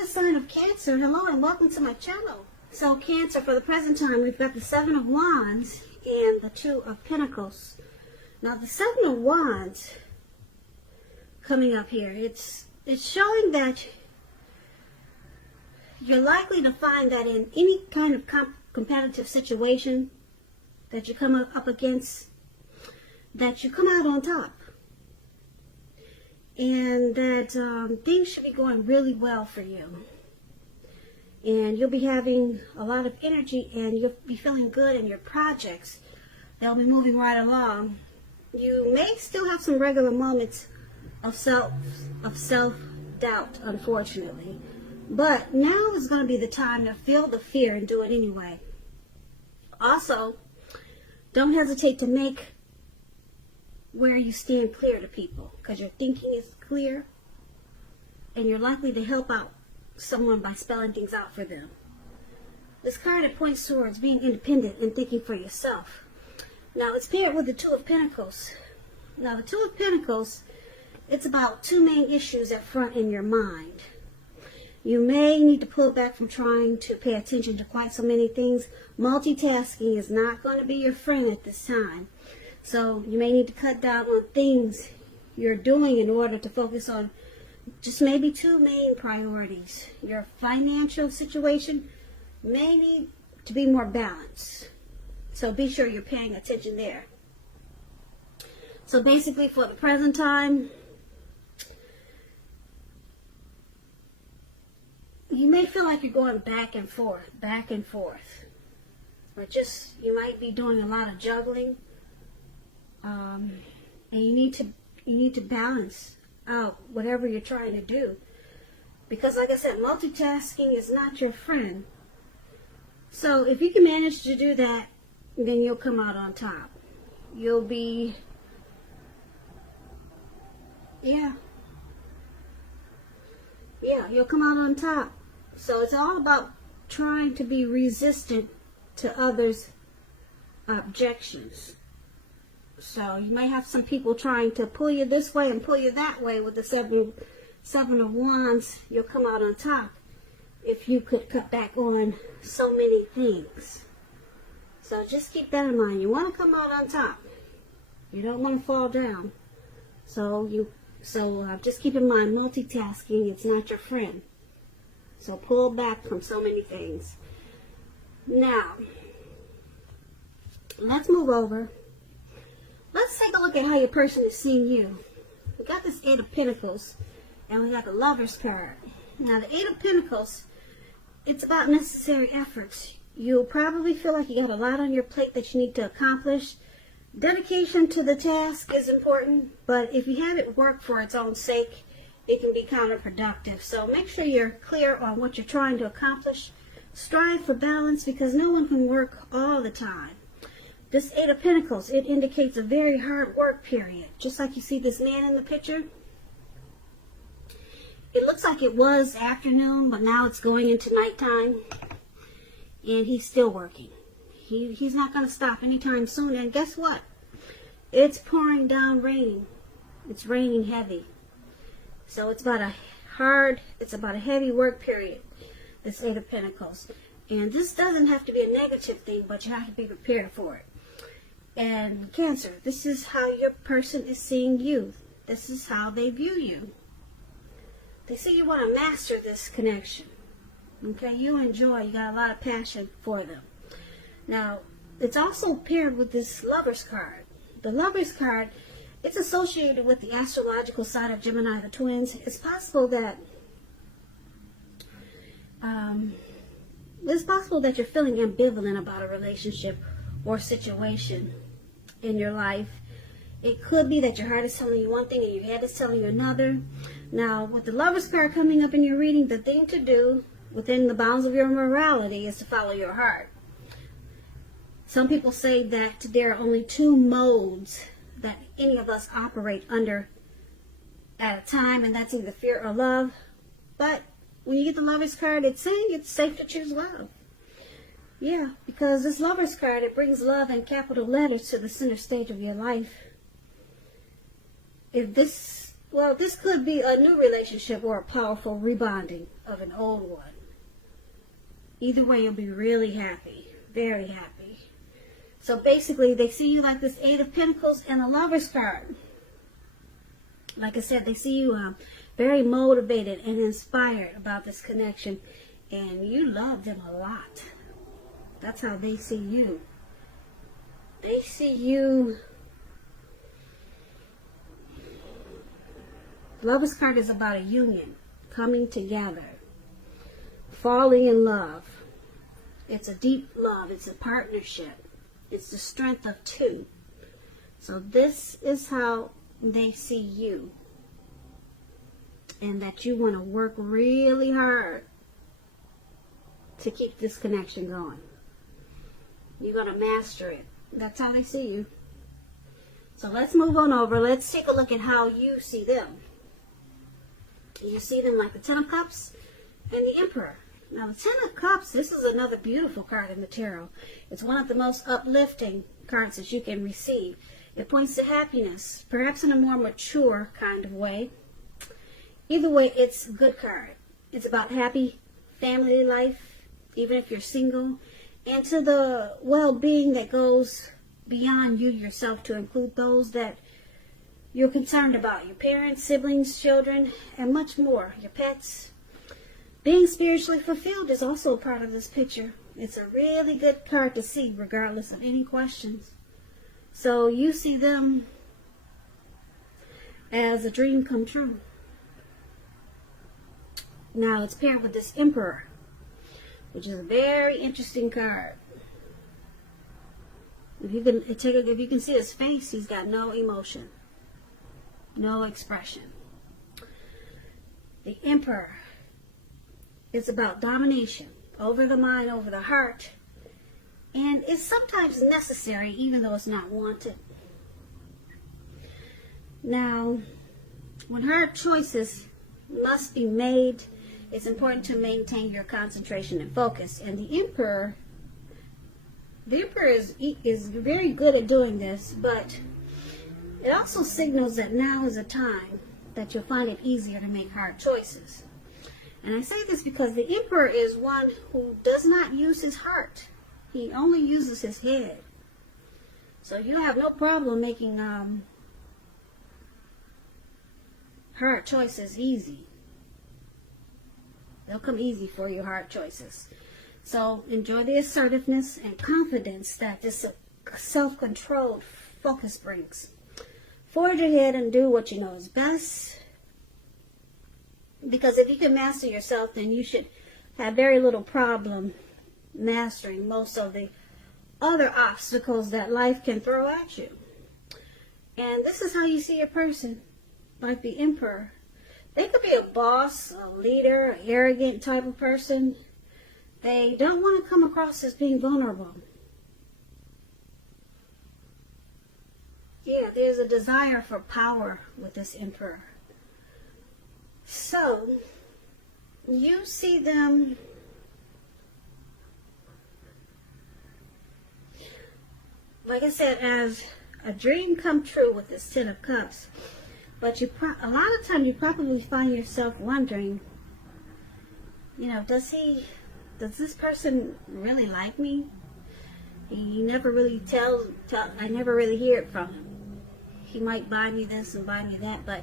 the sign of Cancer, hello and welcome to my channel. So Cancer, for the present time, we've got the Seven of Wands and the Two of Pentacles. Now the Seven of Wands coming up here, it's showing that you're likely to find that in any kind of competitive situation that you come up against, that you come out on top. And that things should be going really well for you. And you'll be having a lot of energy and you'll be feeling good in your projects. They'll be moving right along. You may still have some regular moments of self-doubt, unfortunately. But now is going to be the time to feel the fear and do it anyway. Also, don't hesitate to make where you stand clear to people, because your thinking is clear and you're likely to help out someone by spelling things out for them. This card, it points towards being independent and thinking for yourself. Now it's paired with the Two of Pentacles. Now the Two of Pentacles, it's about two main issues at front in your mind. You may need to pull back from trying to pay attention to quite so many things. Multitasking is not going to be your friend at this time. So you may need to cut down on things you're doing in order to focus on just maybe two main priorities. Your financial situation may need to be more balanced. So be sure you're paying attention there. So basically for the present time, you may feel like you're going back and forth. Or just, you might be doing a lot of juggling. And you need to balance out whatever you're trying to do, because like I said, multitasking is not your friend. So if you can manage to do that, then you'll come out on top. You'll be, you'll come out on top. So it's all about trying to be resistant to others' objections. So you may have some people trying to pull you this way and pull you that way with the Seven of Wands. You'll come out on top if you could cut back on so many things. So just keep that in mind. You want to come out on top. You don't want to fall down. So just keep in mind, multitasking, it's not your friend. So pull back from so many things. Now, let's move over. Let's take a look at how your person is seeing you. We got this Eight of Pentacles, and we got the Lover's card. Now, the Eight of Pentacles, it's about necessary efforts. You'll probably feel like you got a lot on your plate that you need to accomplish. Dedication to the task is important, but if you have it work for its own sake, it can be counterproductive. So make sure you're clear on what you're trying to accomplish. Strive for balance, because no one can work all the time. This Eight of Pentacles, it indicates a very hard work period. Just like you see this man in the picture. It looks like it was afternoon, but now it's going into nighttime. And he's still working. He's not going to stop anytime soon. And guess what? It's pouring down raining. It's raining heavy. So it's about a heavy work period, this Eight of Pentacles. And this doesn't have to be a negative thing, but you have to be prepared for it. And Cancer, this is how your person is seeing you. This is how they view you. They say you want to master this connection. Okay, you enjoy, you got a lot of passion for them. Now, it's also paired with this Lover's card. The Lover's card, it's associated with the astrological side of Gemini, the twins. It's possible that you're feeling ambivalent about a relationship or situation in your life. It could be that your heart is telling you one thing and your head is telling you another. Now, with the Lover's card coming up in your reading, the thing to do within the bounds of your morality is to follow your heart. Some people say that there are only two modes that any of us operate under at a time, and that's either fear or love. But when you get the Lover's card, it's saying it's safe to choose love. Yeah, because this Lover's card, it brings love in capital letters to the center stage of your life. If this Well, this could be a new relationship or a powerful rebonding of an old one. Either way, you'll be really happy, very happy. So basically, they see you like this Eight of Pentacles and a Lover's card. Like I said, they see you very motivated and inspired about this connection, and you love them a lot. That's how they see you. They see you. Lover's card is about a union, coming together, falling in love. It's a deep love. It's a partnership. It's the strength of two. So this is how they see you. And that you want to work really hard to keep this connection going. You're going to master it. That's how they see you. So let's move on over. Let's take a look at how you see them. You see them like the Ten of Cups and the Emperor. Now the Ten of Cups, this is another beautiful card in the tarot. It's one of the most uplifting cards that you can receive. It points to happiness, perhaps in a more mature kind of way. Either way, it's a good card. It's about happy family life, even if you're single, and to the well-being that goes beyond you yourself to include those that you're concerned about, your parents, siblings, children, and much more, your pets. Being spiritually fulfilled is also a part of this picture. It's a really good card to see regardless of any questions. So you see them as a dream come true. Now it's paired with this Emperor, which is a very interesting card. If you can see his face, he's got no emotion, no expression. The Emperor is about domination over the mind, over the heart, and it's sometimes necessary even though it's not wanted. Now, when hard choices must be made, it's important to maintain your concentration and focus. And the Emperor is very good at doing this, but it also signals that now is a time that you'll find it easier to make hard choices. And I say this because the Emperor is one who does not use his heart. He only uses his head. So you have no problem making hard choices easy. They'll come easy for you, hard choices. So enjoy the assertiveness and confidence that this self-controlled focus brings. Forge ahead and do what you know is best. Because if you can master yourself, then you should have very little problem mastering most of the other obstacles that life can throw at you. And this is how you see a person, like the Emperor. They could be a boss, a leader, an arrogant type of person. They don't want to come across as being vulnerable. Yeah, there's a desire for power with this Emperor. So, you see them like I said, as a dream come true with this Ten of Cups. But a lot of time you probably find yourself wondering, you know, does this person really like me? He never really I never really hear it from him. He might buy me this and buy me that, but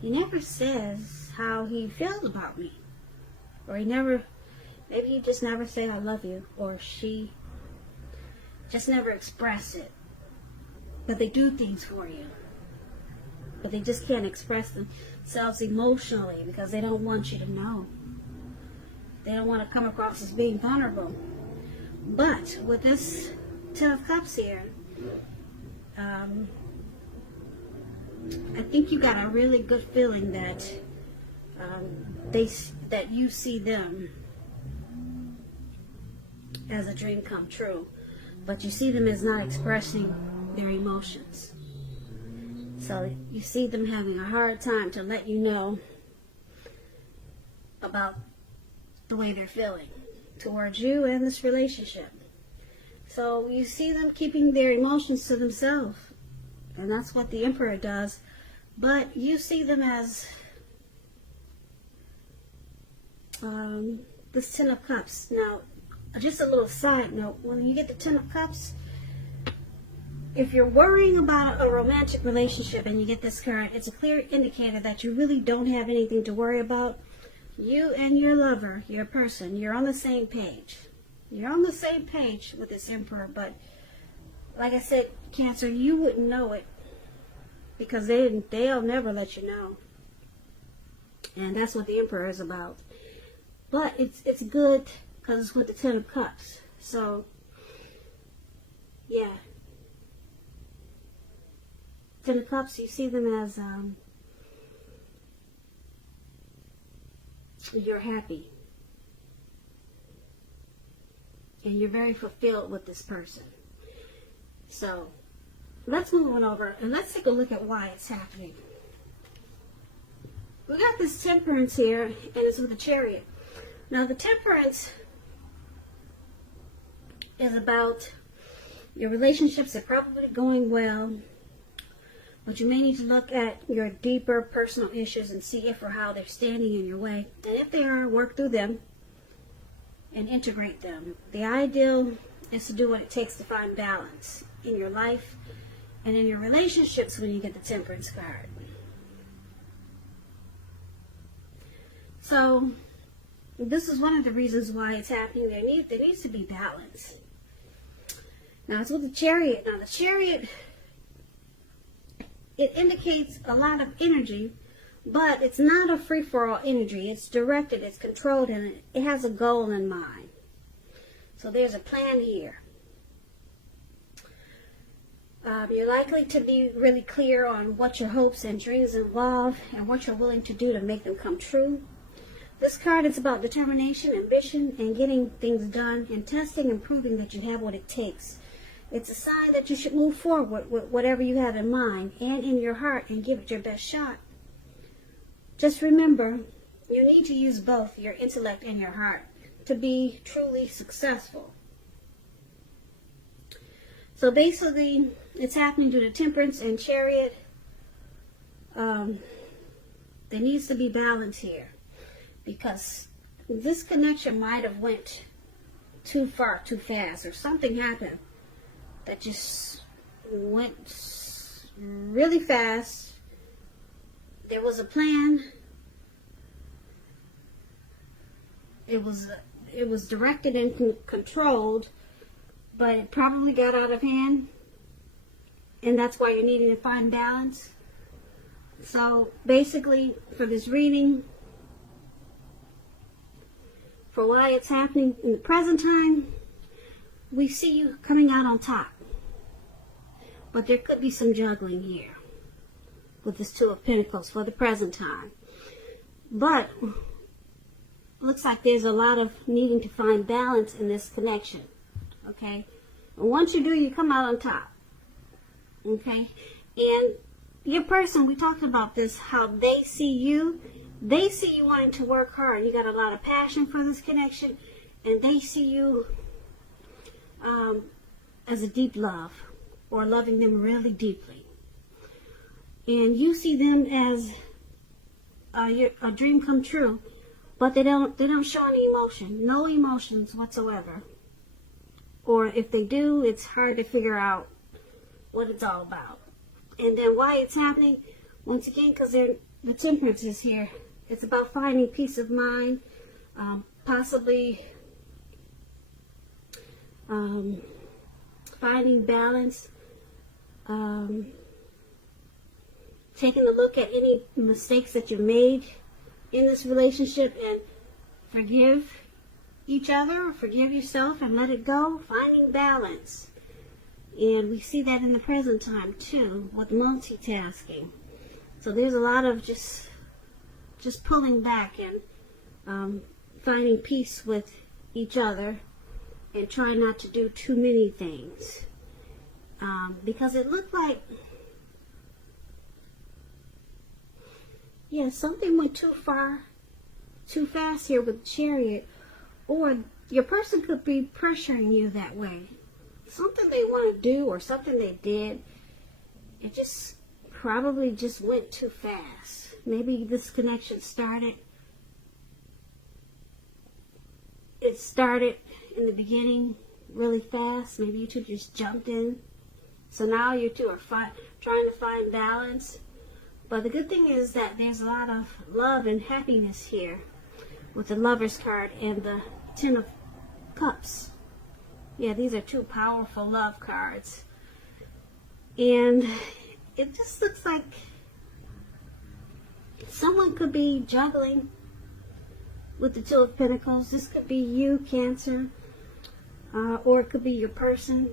he never says how he feels about me. Or maybe he just never say I love you, or she just never express it. But they do things for you. But they just can't express themselves emotionally because they don't want you to know. They don't want to come across as being vulnerable. But with this Ten of Cups here, I think you got a really good feeling that that you see them as a dream come true, but you see them as not expressing their emotions. So you see them having a hard time to let you know about the way they're feeling towards you and this relationship. So you see them keeping their emotions to themselves. And that's what the Emperor does But you see them as this Ten of Cups. Now, just a little side note, when you get the Ten of Cups, if you're worrying about a romantic relationship and you get this card, it's a clear indicator that you really don't have anything to worry about. You and your lover, your person, you're on the same page. You're on the same page with this Emperor, but like I said, Cancer, you wouldn't know it because they'll never let you know. And that's what the Emperor is about. But it's good because it's with the Ten of Cups. So, yeah. Ten of Cups, you see them as you're happy. And you're very fulfilled with this person. So, let's move on over and let's take a look at why it's happening. We got this Temperance here, and it's with the Chariot. Now, the Temperance is about your relationships are probably going well, but you may need to look at your deeper personal issues and see if or how they're standing in your way. And if they are, work through them and integrate them. The ideal is to do what it takes to find balance in your life and in your relationships when you get the Temperance card. So, this is one of the reasons why it's happening. There needs to be balance. Now, it's with the Chariot. Now, the Chariot, it indicates a lot of energy, but it's not a free-for-all energy. It's directed, it's controlled, and it has a goal in mind. So there's a plan here. You're likely to be really clear on what your hopes and dreams involve and what you're willing to do to make them come true. This card is about determination, ambition, and getting things done, and testing and proving that you have what it takes. It's a sign that you should move forward with whatever you have in mind and in your heart and give it your best shot. Just remember, you need to use both your intellect and your heart to be truly successful. So basically, it's happening due to Temperance and Chariot. There needs to be balance here because this connection might have went too far, too fast, or something happened that just went really fast. There was a plan. It was directed and controlled, but it probably got out of hand, and that's why you're needing to find balance. So basically, for this reading, for why it's happening in the present time, we see you coming out on top. But there could be some juggling here with this Two of Pentacles for the present time. But looks like there's a lot of needing to find balance in this connection. Okay? And once you do, you come out on top. Okay? And your person, we talked about this, how they see you wanting to work hard. You got a lot of passion for this connection, and they see you as a deep love, or loving them really deeply. And you see them as a dream come true, but they don't show any emotion, no emotions whatsoever. Or if they do, it's hard to figure out what it's all about. And then why it's happening, once again, because the Temperance is here. It's about finding peace of mind, possibly finding balance, taking a look at any mistakes that you've made in this relationship and forgive each other, or forgive yourself and let it go, finding balance. And we see that in the present time too, with multitasking. So there's a lot of just pulling back and finding peace with each other and trying not to do too many things. Because it looked like, yeah, something went too far, too fast here with the Chariot. Or your person could be pressuring you that way. Something they want to do or something they did, it just probably just went too fast. Maybe this connection started. It started in the beginning really fast. Maybe you two just jumped in. So now you two are trying to find balance. But the good thing is that there's a lot of love and happiness here with the Lover's card and the Ten of Cups. Yeah, these are two powerful love cards. And it just looks like someone could be juggling with the Two of Pentacles. This could be you, Cancer, or it could be your person.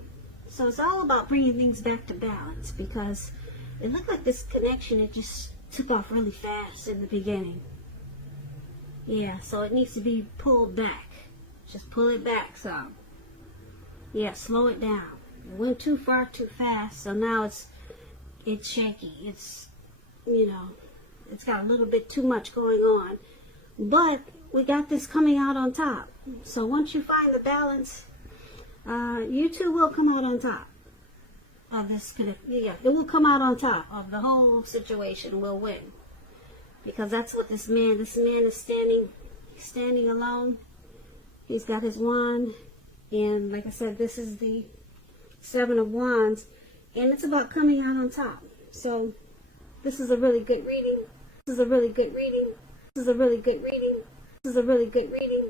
So it's all about bringing things back to balance, because it looked like this connection, it just took off really fast in the beginning. Yeah, so it needs to be pulled back. Just pull it back some. Yeah, slow it down. It went too far too fast, so now it's shaky. It's, you know, it's got a little bit too much going on. But we got this coming out on top. So once you find the balance, you two will come out on top of this. Yeah, it will come out on top of the whole situation. Will win, because that's what this man is standing alone. He's got his wand, and like I said, this is the Seven of Wands, and it's about coming out on top. So this is a really good reading. This is a really good reading. This is a really good reading. This is a really good reading.